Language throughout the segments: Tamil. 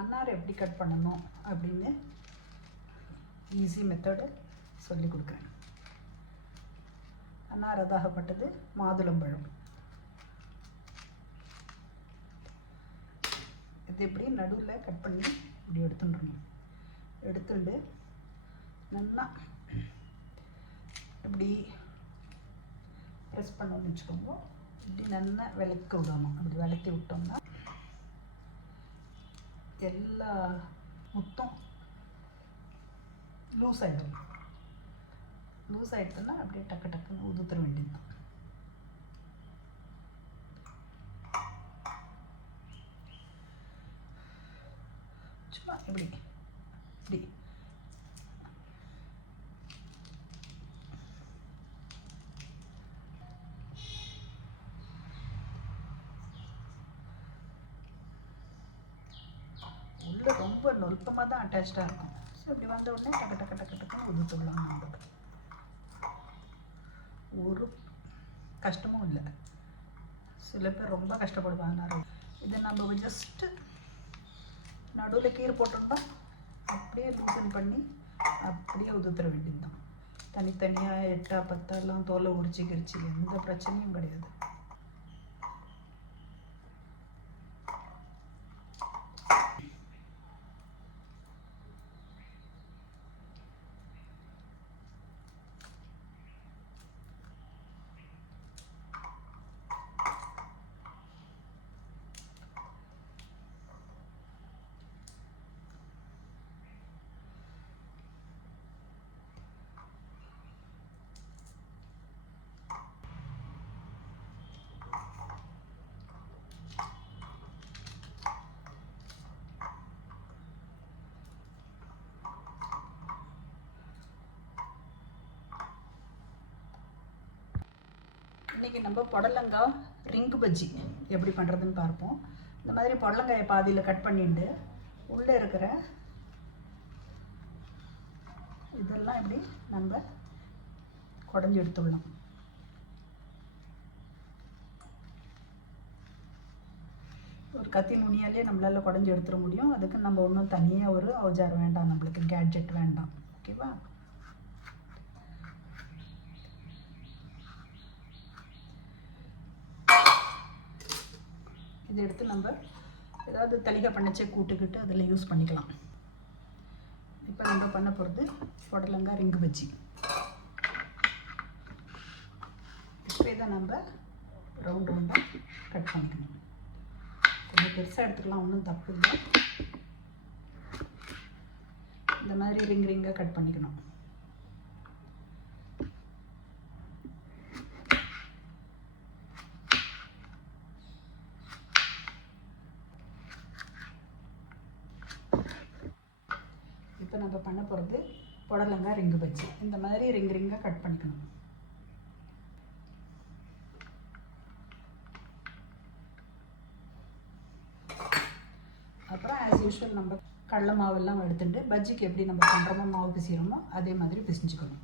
அன்னார் எப்படி கட் பண்ணணும் அப்படின்னு ஈஸி மெத்தடு சொல்லி கொடுக்குறேன். அன்னார் அதாகப்பட்டது மாதுளம்பழம் இது இப்படி நடுவில் கட் பண்ணி இப்படி எடுத்துட்டுருணும் எடுத்துட்டு நல்லா இப்படி ப்ரெஸ் பண்ணோம்னு வச்சுக்கோங்க. இப்படி நல்லா விளக்கி விடணும். அப்படி விளக்கி விட்டோம்னா எல்லா முத்தம் லூஸ் ஆகிடும் லூஸ் ஆகிடுச்சுன்னா அப்படியே டக்கு டக்குன்னு உதுத்துற வேண்டியது சும்மா இப்படி இப்படி. உள்ள ரொம்ப நுட்பமாக தான் அட்டாச்சாக இருக்கும். ஸோ இப்படி வந்த உடனே டக்கு டக்கு டக்கு டக்குன்னு உதுத்துடலாம் நம்மளுக்கு ஒரு கஷ்டமும் இல்லை. சில பேர் ரொம்ப கஷ்டப்படுவாங்க நிறைய. இதை நம்ம ஜஸ்ட்டு நடுவில் கீர் போட்டோம்னா அப்படியே லூசன் பண்ணி அப்படியே உதுத்துற வேண்டியது தான் தனித்தனியாக எட்டா பத்தெல்லாம் தோலை உரிச்சு கிரிச்சு எந்த பிரச்சனையும் கிடையாது. இன்றைக்கி நம்ம புடலங்காய் ரிங்கு பஜ்ஜி எப்படி பண்ணுறதுன்னு பார்ப்போம். இந்த மாதிரி புடலங்காயை பாதியில் கட் பண்ணிட்டு உள்ளே இருக்கிற இதெல்லாம் இப்படி நம்ம குடஞ்சி எடுத்துடலாம். ஒரு கத்தி நுனியாலே நம்மளால் குடஞ்சி எடுத்துட முடியும். அதுக்கு நம்ம ஒன்றும் தனியாக ஒரு அவஜார் வேண்டாம். நம்மளுக்கு கேட்ஜெட் வேண்டாம். ஓகேவா இதை எடுத்து நம்ம ஏதாவது தலிகை பண்ணச்சே கூட்டுக்கிட்டு அதில் யூஸ் பண்ணிக்கலாம். இப்போ நம்ம பண்ண போகிறது புடலங்காய் ரிங்கு பஜ்ஜி. இப்போ இதை நம்ம ரவுண்ட் ரவுண்டாக கட் பண்ணிக்கணும். கொஞ்சம் பெருசாக எடுத்துக்கலாம் ஒன்றும் தப்பு இல்லை. இந்த மாதிரி ரிங் ரிங்காக கட் பண்ணிக்கணும் இப்போ நம்ம பண்ண போகிறது புடலங்காய் ரிங்கு பஜ்ஜி. இந்த மாதிரி ரிங் ரிங்காக கட் பண்ணிக்கணும். அப்புறம் ஆஸ் யூஷுவல் நம்ம கடல மாவெல்லாம் எடுத்துட்டு பஜ்ஜிக்கு எப்படி நம்ம பண்ணுறோமோ மாவு பிசிகிறோமோ அதே மாதிரி பிசிஞ்சுக்கணும்.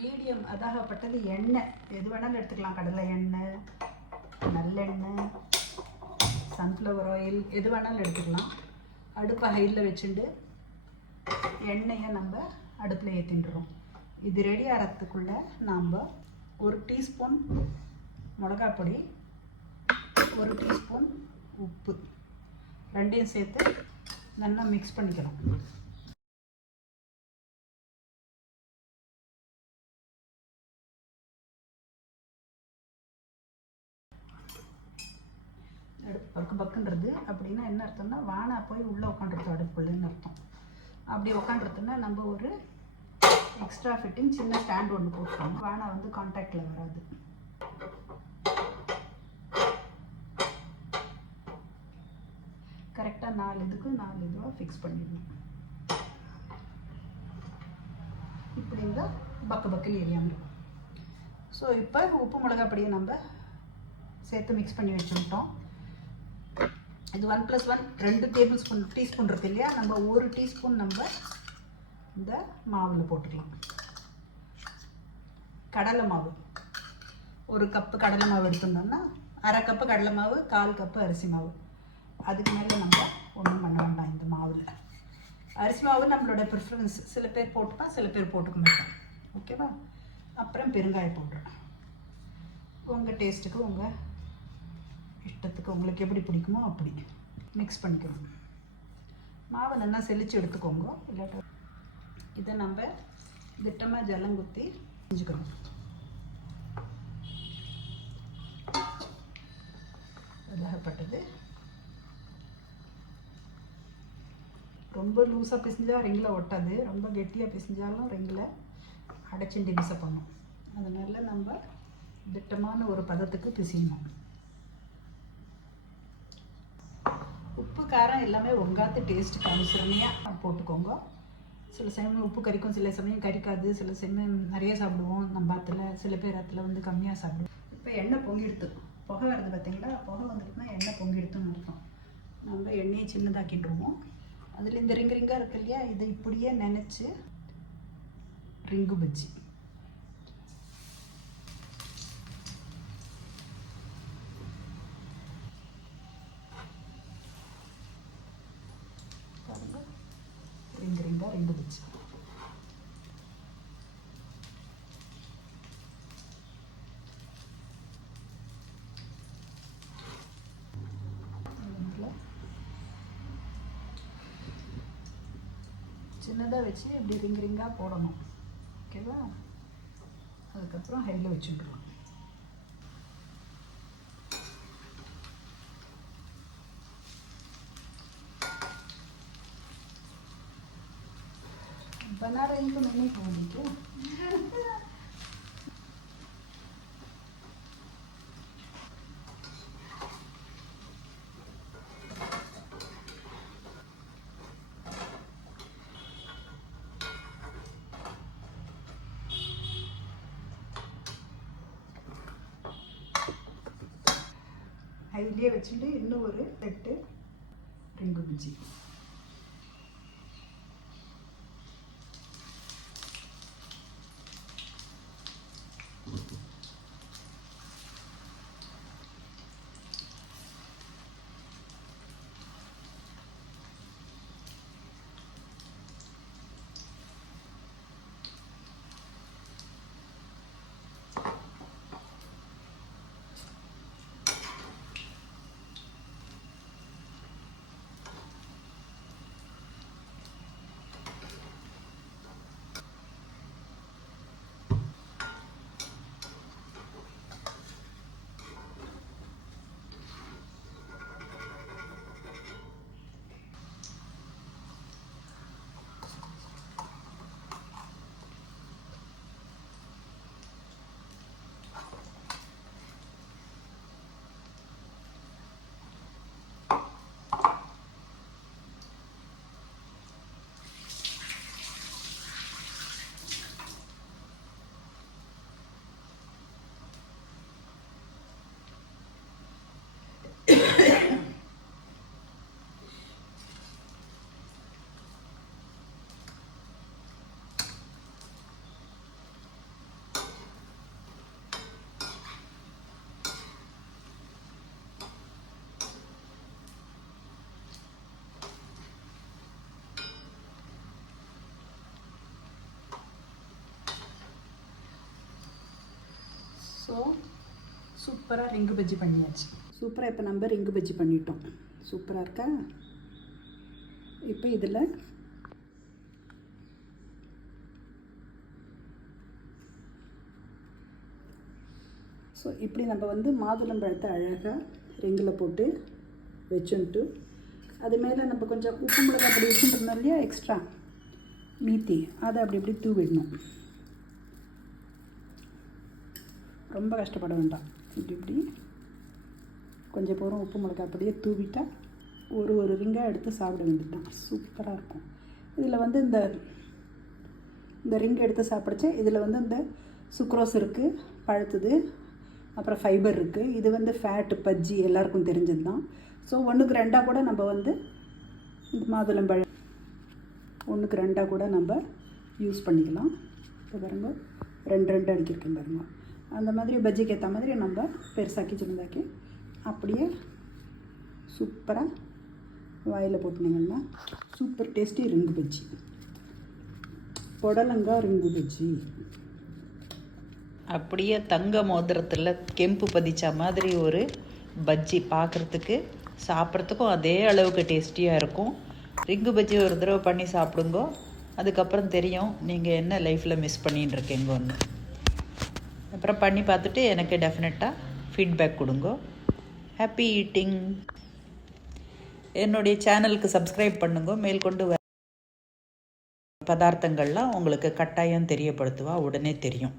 மீடியம் அதாகப்பட்டது எண்ணெய். எது வேணாலும் எடுத்துக்கலாம். கடலை எண்ணெய் நல்லெண்ணெய் சன்ஃப்ளவர் ஆயில் எது வேணாலும் எடுத்துக்கலாம். அடுப்பை ஹையில் வச்சுட்டு எண்ணெயை நம்ம அடுப்பில் ஏற்றிட்டுறோம் இது ரெடி ஆகிறதுக்குள்ளே நாம் ஒரு டீஸ்பூன் மிளகா பொடி ஒரு டீஸ்பூன் உப்பு. ரெண்டையும் சேர்த்து நல்லா மிக்ஸ் பண்ணிக்கணும். அடுப்பு பக்கு பக்குன்றது அப்படின்னா என்ன அர்த்தம்னா வானா போய் உள்ளே உட்காந்துருது அடுப்புள்ளன்னு அர்த்தம். அப்படி உட்காந்துருதுன்னா நம்ம ஒரு எக்ஸ்ட்ரா ஃபிட்டிங் சின்ன ஸ்டாண்ட் ஒன்று போட்டுக்கோங்க வானா வந்து காண்டாக்டில் வராது. கரெக்டாக நாலு இதுக்கு நாலு இதுவாக ஃபிக்ஸ் பண்ணிடணும். இப்படி இருந்தால் பக்கு பக்கில் எரியாமல் இருக்கும் ஸோ இப்போ உப்பு மிளகா பொடியை நம்ம சேர்த்து மிக்ஸ் பண்ணி வச்சுக்கிட்டோம். இது ஒன் ப்ளஸ் ஒன் ரெண்டு டேபிள் ஸ்பூன் டீஸ்பூன் இருக்கு இல்லையா? நம்ம ஒரு டீஸ்பூன் நம்ம இந்த மாவில் போட்டுக்கலாம். கடலை மாவு. ஒரு கப்பு கடலை மாவு எடுத்துருந்தோம்னா அரை கப்பு கடலை மாவு கால் கப்பு அரிசி மாவு. அதுக்கு மேலே நம்ம ஒன்றும் பண்ண வேண்டாம் இந்த மாவில். அரிசி மாவு நம்மளோட ப்ரிஃபரன்ஸ் சில பேர் போட்டுப்பா சில பேர் போட்டுக்க மாட்டோம் ஓகேவா அப்புறம் பெருங்காய போடுறோம் உங்கள் டேஸ்ட்டுக்கு உங்கள் இஷ்டத்துக்கு உங்களுக்கு எப்படி பிடிக்குமோ அப்படி மிக்ஸ் பண்ணிக்கணும். மாவை நல்லா செழிச்சு எடுத்துக்கோங்க. இல்லாட்ட இதை நம்ம திட்டமாக ஜலம் குத்தி செஞ்சுக்கணும். அழகப்பட்டது. ரொம்ப லூஸாக பிசைஞ்சால் ரிங்கில் ஒட்டாது. ரொம்ப கெட்டியாக பிசைஞ்சாலும் ரிங்கில் அடைச்சிண்டி பிசை பண்ணும். அதனால நம்ம திட்டமான ஒரு பதத்துக்கு பிசியணும் உப்பு காரம் எல்லாமே உங்காத்து டேஸ்ட் அனுசரணையாக போட்டுக்கோங்க. சில சமயம் உப்பு கறிக்கும் சில சமயம் கறிக்காது சில சமயம் நிறைய சாப்பிடுவோம். நம்ம ஆற்றுல சில பேர் ஆற்றுல வந்து கம்மியாக சாப்பிடுவோம். இப்போ எண்ணெய் பொங்கிடுத்து. புகை வருது பார்த்தீங்களா? புகை வந்துட்டுனா எண்ணெய் பொங்கிடுத்துன்னு அர்த்தம். நம்ம எண்ணெயை சின்னதாக்கிட்டுருவோம் அதில் இந்த ரிங்க ரிங்காக இருக்கு இல்லையா? இதை இப்படியே நினச்சி ரிங்கு பஜ்ஜி பாருங்க ரிங்கு ரிங்காக ரிங்கு பஜ்ஜி இதுல சின்னதாக வச்சு இப்படி ரிங் ரிங்காக போடணும் ஓகேவா அதுக்கப்புறம் ஹையில் வச்சுட்டுருவோம் बना रही तो मैंने बोली क्या அதுலேயே வச்சுட்டு இன்னும் ஒரு எட்டு ரெண்டு பிஜி ஸோ சூப்பராக ரிங்கு பஜ்ஜி பண்ணியாச்சு. சூப்பராக இப்போ நம்ம ரிங்கு பஜ்ஜி பண்ணிட்டோம். சூப்பராக இருக்கா? இப்போ இதில் ஸோ இப்படி நம்ம வந்து மாதுளம்பழத்தை அழகாக ரிங்கில் போட்டு வச்சுன்ட்டு அது மேலே நம்ம கொஞ்சம் உப்பு மிளகா அப்படி வச்சுருந்தோம் இல்லையா எக்ஸ்ட்ரா மீத்தி அதை அப்படி இப்படி தூவிடணும். ரொம்ப கஷ்டப்பட வேண்டாம். இப்படி இப்படி. கொஞ்சம் போகிறோம் உப்பு மிளகா அப்படியே தூவிட்டா ஒரு ஒரு ரிங்காக எடுத்து சாப்பிட வேண்டியதுதான் சூப்பராக இருக்கும். இதில் வந்து இந்த இந்த ரிங் எடுத்து சாப்பிடுச்சு. இதில் வந்து இந்த சுக்ரோஸ் இருக்குது பழுத்தது அப்புறம் ஃபைபர் இருக்குது இது வந்து ஃபேட்டு பஜ்ஜி எல்லாருக்கும் தெரிஞ்சது தான். ஸோ ஒன்றுக்கு ரெண்டாக கூட நம்ம வந்து இந்த மாதுளம்பழம் ஒன்றுக்கு ரெண்டாக கூட நம்ம யூஸ் பண்ணிக்கலாம். இப்போ பாருங்க. ரெண்டு ரெண்டு அடிக்கிருக்கேன் பாருங்கள் அந்த மாதிரி பஜ்ஜிக்கு ஏற்ற மாதிரி நம்ம பெருசாக்கி சின்னதாக்கி அப்படியே சூப்பராக வாயில் போட்டுனீங்கன்னா சூப்பர் டேஸ்டி ரிங்கு பஜ்ஜி. புடலங்கா ரிங்கு பஜ்ஜி. அப்படியே தங்க மோதிரத்தில் கெம்பு பதிச்ச மாதிரி ஒரு பஜ்ஜி பார்க்குறதுக்கு சாப்பிட்றதுக்கும் அதே அளவுக்கு டேஸ்டியாக இருக்கும். ரிங்கு பஜ்ஜி ஒரு தடவை பண்ணி சாப்பிடுங்கோ. அதுக்கப்புறம் தெரியும் நீங்கள் என்ன லைஃப்பில் மிஸ் பண்ணின்னு இருக்கீங்கன்னு. அப்புறம் பண்ணி பார்த்துட்டு எனக்கு டெஃபினட்டாக ஃபீட்பேக் கொடுங்கோ. ஹாப்பி ஈட்டிங் என்னுடைய சேனலுக்கு சப்ஸ்கிரைப் பண்ணுங்க. மேற்கொண்டு வர பதார்த்தங்கள்லாம் உங்களுக்கு கட்டாயம் தெரியப்படுத்துவா உடனே தெரியும்.